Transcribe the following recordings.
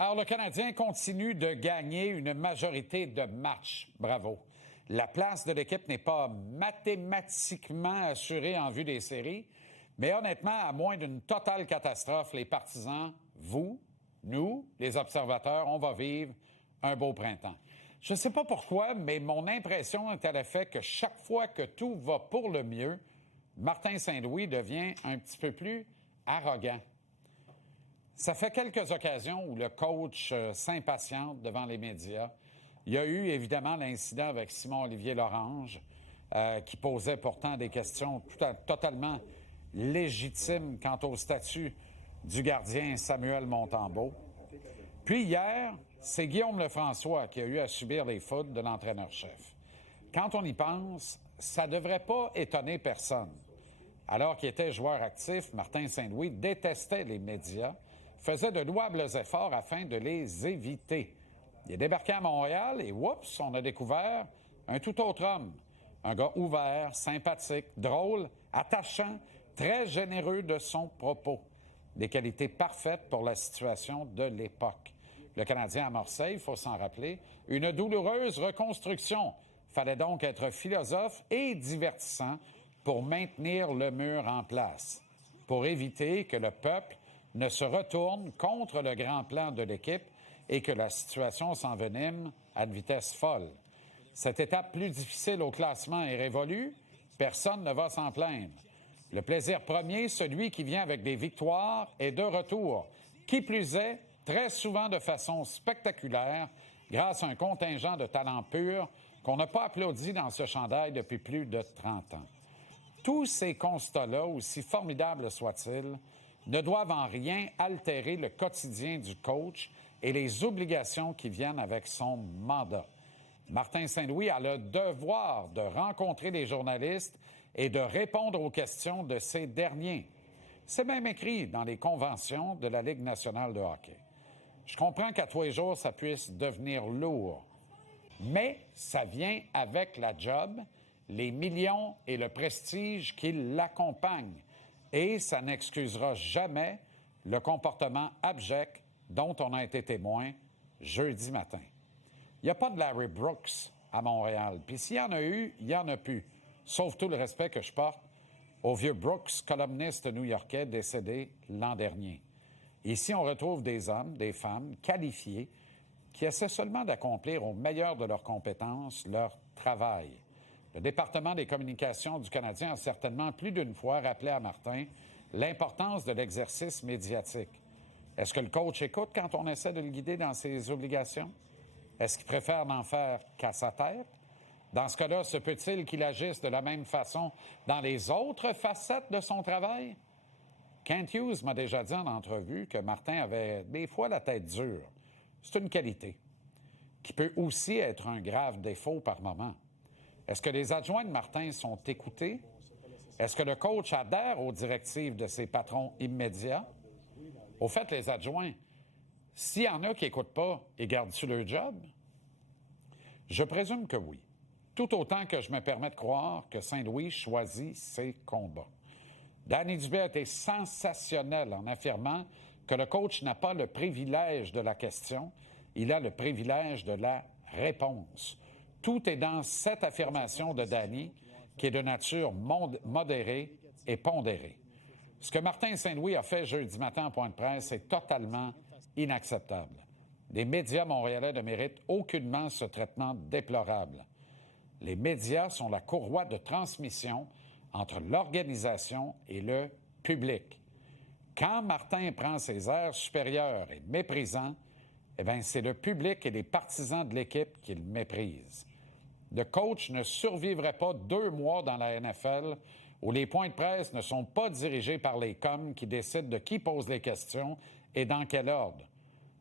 Alors, le Canadien continue de gagner une majorité de matchs. Bravo. La place de l'équipe n'est pas mathématiquement assurée en vue des séries, mais honnêtement, à moins d'une totale catastrophe, les partisans, vous, nous, les observateurs, on va vivre un beau printemps. Je ne sais pas pourquoi, mais mon impression est à l'effet que chaque fois que tout va pour le mieux, Martin Saint-Louis devient un petit peu plus arrogant. Ça fait quelques occasions où le coach s'impatiente devant les médias. Il y a eu évidemment l'incident avec Simon-Olivier Lorange, qui posait pourtant des questions totalement légitimes quant au statut du gardien Samuel Montembeault. Puis hier, c'est Guillaume Lefrançois qui a eu à subir les fautes de l'entraîneur-chef. Quand on y pense, ça ne devrait pas étonner personne. Alors qu'il était joueur actif, Martin Saint-Louis détestait les médias, faisait de louables efforts afin de les éviter. Il est débarqué à Montréal et, oups, on a découvert un tout autre homme. Un gars ouvert, sympathique, drôle, attachant, très généreux de son propos. Des qualités parfaites pour la situation de l'époque. Le Canadien à Marseille, il faut s'en rappeler, une douloureuse reconstruction. Fallait donc être philosophe et divertissant pour maintenir le mur en place, pour éviter que le peuple ne se retourne contre le grand plan de l'équipe et que la situation s'envenime à une vitesse folle. Cette étape plus difficile au classement est révolue, personne ne va s'en plaindre. Le plaisir premier, celui qui vient avec des victoires, est de retour. Qui plus est, très souvent de façon spectaculaire, grâce à un contingent de talent pur qu'on n'a pas applaudi dans ce chandail depuis plus de 30 ans. Tous ces constats-là, aussi formidables soient-ils, ne doivent en rien altérer le quotidien du coach et les obligations qui viennent avec son mandat. Martin Saint-Louis a le devoir de rencontrer les journalistes et de répondre aux questions de ces derniers. C'est même écrit dans les conventions de la Ligue nationale de hockey. Je comprends qu'à tous les jours, ça puisse devenir lourd, mais ça vient avec la job, les millions et le prestige qui l'accompagnent. Et ça n'excusera jamais le comportement abject dont on a été témoin jeudi matin. Il n'y a pas de Larry Brooks à Montréal. Puis s'il y en a eu, il n'y en a plus. Sauf tout le respect que je porte au vieux Brooks, columniste new-yorkais décédé l'an dernier. Ici, on retrouve des hommes, des femmes qualifiés qui essaient seulement d'accomplir au meilleur de leurs compétences leur travail. Le département des communications du Canadien a certainement plus d'une fois rappelé à Martin l'importance de l'exercice médiatique. Est-ce que le coach écoute quand on essaie de le guider dans ses obligations? Est-ce qu'il préfère n'en faire qu'à sa tête? Dans ce cas-là, se peut-il qu'il agisse de la même façon dans les autres facettes de son travail? Kent Hughes m'a déjà dit en entrevue que Martin avait des fois la tête dure. C'est une qualité qui peut aussi être un grave défaut par moment. Est-ce que les adjoints de Martin sont écoutés? Est-ce que le coach adhère aux directives de ses patrons immédiats? Au fait, les adjoints, s'il y en a qui n'écoutent pas, ils gardent-tu leur job? Je présume que oui. Tout autant que je me permets de croire que Saint-Louis choisit ses combats. Danny Dubé a été sensationnel en affirmant que le coach n'a pas le privilège de la question, il a le privilège de la réponse. Tout est dans cette affirmation de Danny qui est de nature modérée et pondérée. Ce que Martin Saint-Louis a fait jeudi matin en point de presse est totalement inacceptable. Les médias montréalais ne méritent aucunement ce traitement déplorable. Les médias sont la courroie de transmission entre l'organisation et le public. Quand Martin prend ses airs supérieurs et méprisants, eh bien, c'est le public et les partisans de l'équipe qu'il méprise. Le coach ne survivrait pas 2 mois dans la NFL où les points de presse ne sont pas dirigés par les coms qui décident de qui pose les questions et dans quel ordre.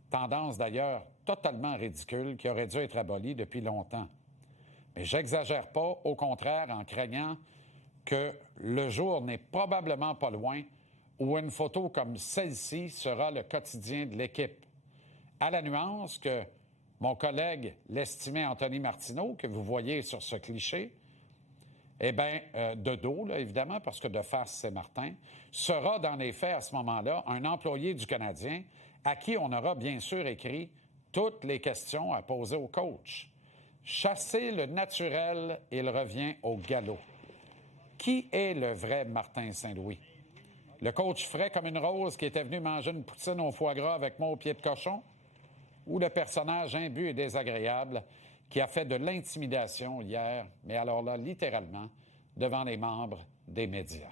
Tendance d'ailleurs totalement ridicule qui aurait dû être abolie depuis longtemps. Mais j'exagère pas, au contraire, en craignant que le jour n'est probablement pas loin où une photo comme celle-ci sera le quotidien de l'équipe. À la nuance que mon collègue, l'estimé Anthony Martineau, que vous voyez sur ce cliché, eh bien, de dos, là, évidemment, parce que de face, c'est Martin, sera dans les faits à ce moment-là un employé du Canadien à qui on aura bien sûr écrit toutes les questions à poser au coach. Chasser le naturel, il revient au galop. Qui est le vrai Martin Saint-Louis? Le coach frais comme une rose qui était venu manger une poutine au foie gras avec moi au pied de cochon? Ou le personnage imbu et désagréable qui a fait de l'intimidation hier, mais alors là, littéralement, devant les membres des médias?